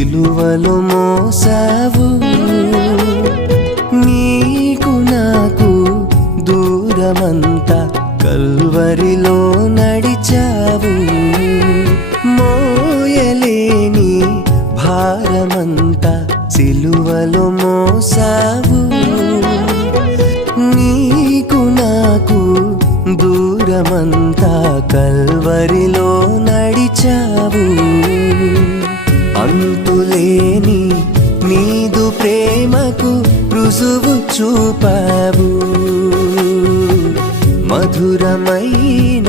సిలువలో మోసావు. నీకు నాకు దూరమంతా కల్వరిలో నడిచావు. మోయలేని భారమంతా సిలువలో మోసావు. నీకు నాకు దూరమంతా కల్వరిలో నడిచావు. అంతులేని నీదు ప్రేమకు రుజువు చూపావు. మధురమైన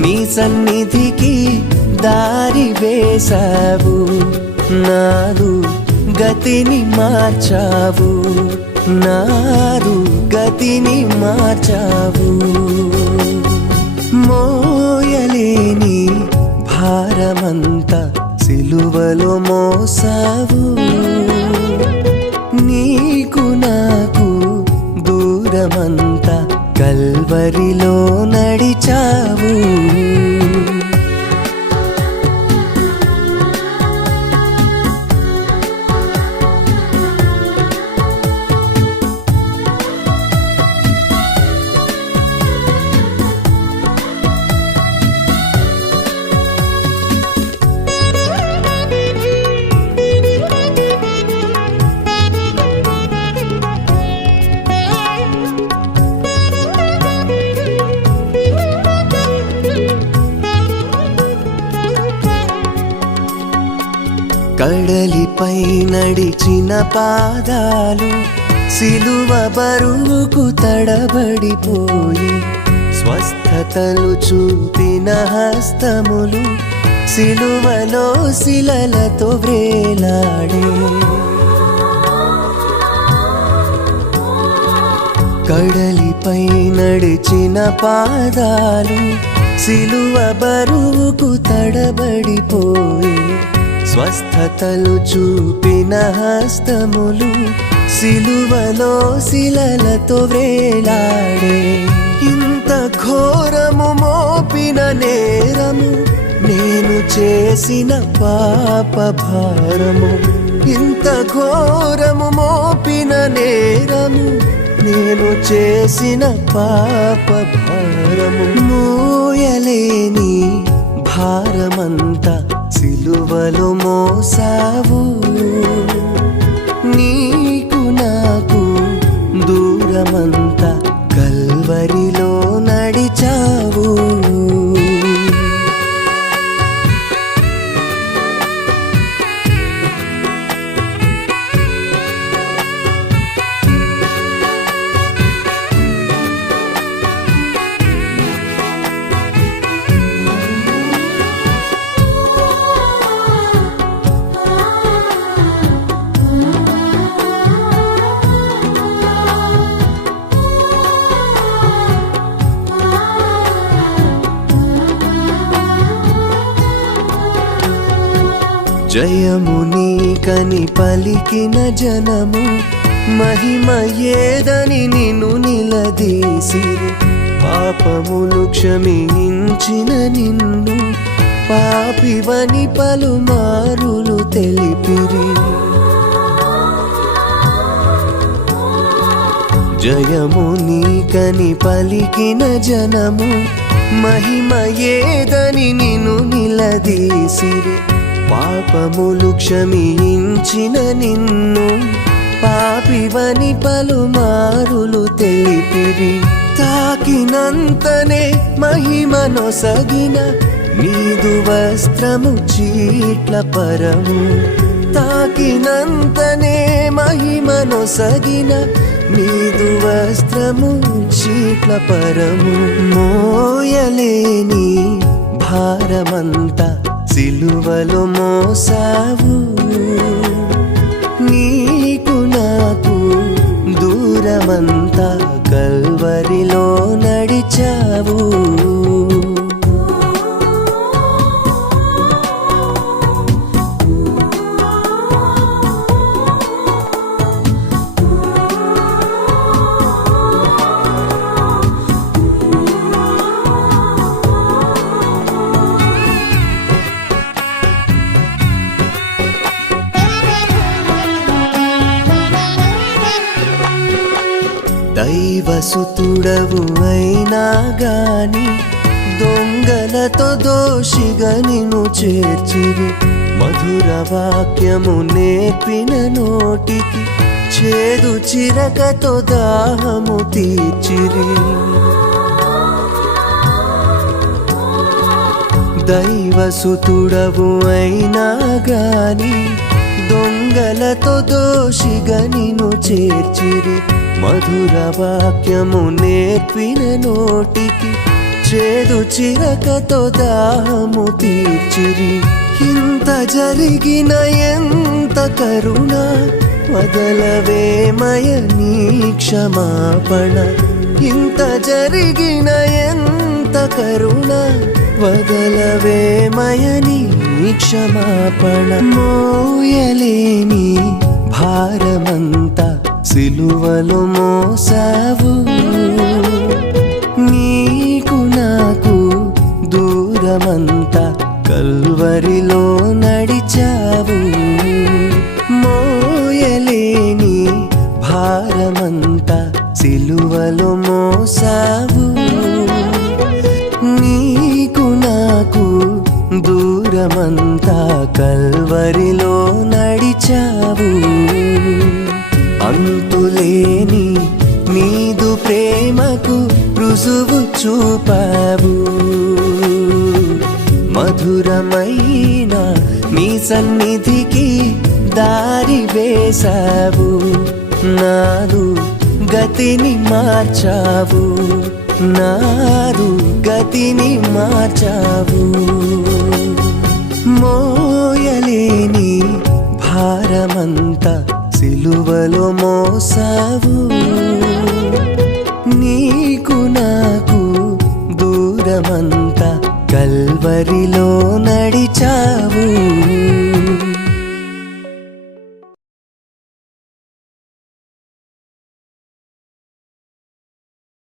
నీ సన్నిధికి దారి వేశావు. నాదు గతిని మార్చావు. నాదు గతిని మార్చావు. మోయలేని భారమంతా సిలువలో మోసావు. నీకు నాకు దూరమంతా కల్వరిలో నడిచావు. కడలిపై నడిచిన పాదాలు సిలువ బరువుకు తడబడిపోయి, స్వస్థతలు చూపిన హస్తములు సిలువలో శిలలతో వ్రేలాడే. కడలిపై నడిచిన పాదాలు సిలువ బరువుకు తడబడిపోయి, స్వస్థతలు చూపిన హస్తములు సిలువలో శిలలతో వ్రేలాడే. ఇంత ఘోరము మోపిన నేరము నేను చేసిన పాప భారము. ఇంత ఘోరము మోపిన నేరము నేను చేసిన పాప భారము. మోయలేని భారమంతా సిలువలో మోసావు. నీకు నాకు దూరమంతా కల్వరిలో నడిచావు. జయము నీకని పలికిన జనము మహిమ ఏదని నిన్ను నిలదీసిరి. పాపములు క్షమించిన నిన్ను పాపివని పలుమారులు తెలిపిరి. జయము నీకని పలికిన జనము మహిమ ఏదని నిన్ను నిలదీసిరి. పాపములు క్షమించిన నిన్ను పాపివని పలుమారులు తెలిపిరి. తాకినంతనే మహిమనొసగిన నీదు వస్త్రము చీట్ల పరము. తాకినంతనే మహిమనొసగిన నీదు వస్త్రము చీట్ల పరము. మోయలేని భారమంతా సిలువలో మోసావు. నీకు నాకు దూరమంతా కల్వరిలో నడిచావు. దైవసుతుడవు అయినా గాని దొంగలతో దోషిగా నిన్ను చేర్చిరి మధుర వాక్యము నేర్పిన నోటికి చేదు చిరకతో దాహము తీర్చిరి దైవసుతుడవు అయినా గాని దొంగలతో దోషిగా నిన్ను చేర్చిరి మధుర వాక్యము నేర్పిన నోటికి చేదు చిరకతో దాహము తీర్చిరి ఇంత జరిగిన ఎంత కరుణ వదలవేమయ నీ క్షమాపణ ఇంత జరిగిన ఎంత కరుణ వదలవేమయ నీ క్షమాపణ మోయలేని భారమంతా సిలువలో మోసావు నీకు నాకు దూరమంతా కల్వరిలో నడిచావు మోయలేని భారమంతా సిలువలో మోసావు నీకు నాకు దూరమంతా కల్వరిలో నడిచావు అంతులేని నీదు ప్రేమకు రుజువు చూపావు మధురమైన నీ సన్నిధికి దారి వేశావు నాదు గతిని మార్చావు నాదు గతిని మార్చావు మోయలేని భారమంతా సిలువలో మోసావు నీకు నాకు దూరమంతా కల్వరిలో నడిచావు